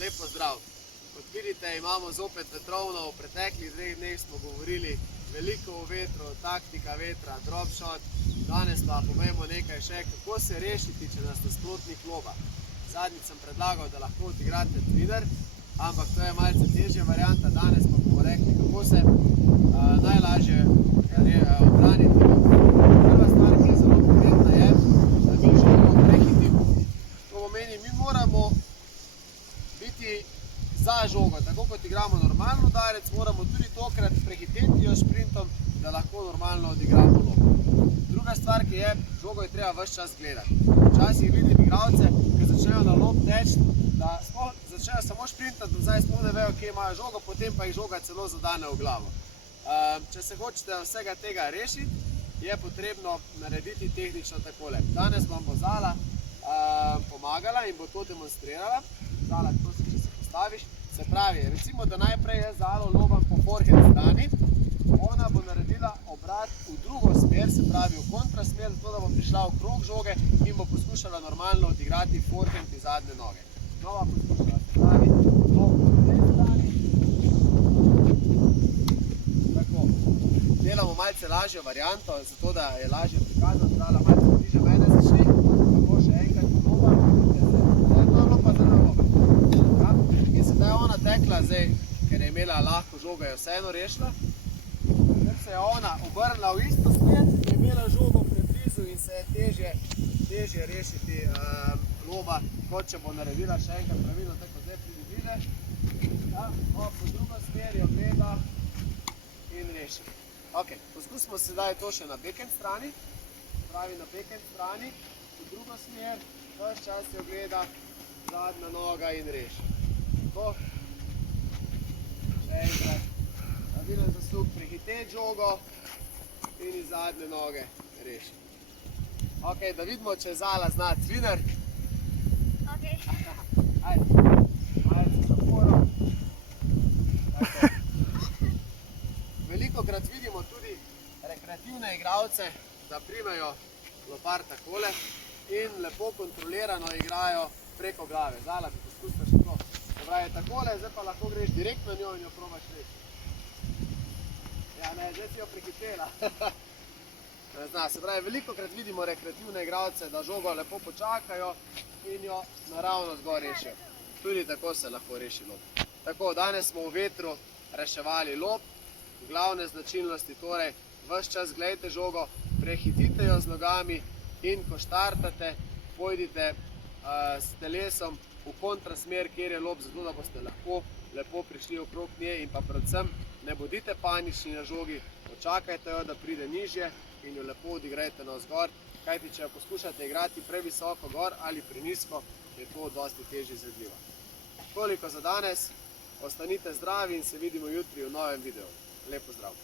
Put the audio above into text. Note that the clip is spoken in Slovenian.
Lep pozdrav! Kot vidite, imamo zopet vetrovno. V preteklih 2 dneh smo govorili veliko o vetru, taktika vetra, drop shot. Danes pa povemo nekaj še, kako se rešiti, če nas nasprotnik loba. Zadnjič sem predlagal, da lahko odigrate twinner, ampak to je malce težja varianta. Danes pa bomo rekli, kako se najlažje obraniti. Prva stvar, ki je zelo pomembna, je, da mi želimo prehitimo. To pomeni, mi moramo biti za žogo, tako kot igramo normalno udarec, moramo tudi tokrat prehiteti jo s sprintom, da lahko normalno odigramo lob. Druga stvar, ki je, žogo je treba ves čas gledati. Včasih vidim igralce, ki začnejo na lob teči, da začnejo samo sprintati, da zdaj sploh ne vejo, kje imajo žogo, potem pa jih žoga celo zadane v glavo. Če se hočete vsega tega rešiti, je potrebno narediti tehnično takole. Danes vam bo Zala pomagala in bo to demonstrirala. Zala, prosim, če se postaviš. Se pravi, recimo, da najprej jaz Zalo lobam po forehand strani, ona bo naredila obrat v drugo smer, se pravi v kontrasmer, zato da bo prišla v krog žoge in bo poskušala normalno odigrati forehand iz zadnje noge. Nova poskušala, se pravi, lob po tej strani. Tako, delamo malce lažjo varianto, zato da je lažje prikazati. Zala, malce bliže mene začni, tako še enkrat lobam. In sedaj ona tekla, ker je imela lahko žogo, je vseeno rešila. Ker se je ona obrnila v isto smer, je imela žogo preblizu in se je težje rešiti loba, kot če bo naredila še enkrat pravilno, tako zdaj pridi bliže. Po drugo smer jo gleda in reši. Ok, poskusimo sedaj to še na backhand strani. Pravi na backhand strani, v drugo smer, ves čas jo gleda, zadnja noga in reši. Tako, še enkrat, pravilen zasuk, prehiteti žogo in iz zadnje noge reši. Ok, da vidimo, če Zala zna twinner. Ok. Ajde, malce zaporo. Tako. Velikokrat vidimo tudi rekreativne igralce, da primejo lopar takole in lepo kontrolirano igrajo preko glave. Zala, bi poskusila še to. Se pravi, takole, zdaj pa lahko greš direkt na njo in jo probaš reči. Ja, ne, zdaj si jo prehitela. Se pravi, velikokrat vidimo rekreativne igralce, da žogo lepo počakajo in jo naravno zgor rešijo. Tudi tako se lahko reši lob. Tako, danes smo v vetru reševali lob. Glavne značilnosti, torej, ves čas gledajte žogo, prehitite jo z nogami in ko štartate, pojdite s telesom v kontrasmer, kjer je lob, zato da boste lahko lepo prišli okrog nje in pa predvsem ne bodite panični na žogi, počakajte jo, da pride nižje in jo lepo odigrajte navzgor, kajti če jo poskušate igrati previsoko gor ali prenizko, je to dosti težje izvedljivo. Toliko za danes, ostanite zdravi in se vidimo jutri v novem videu. Lep pozdrav!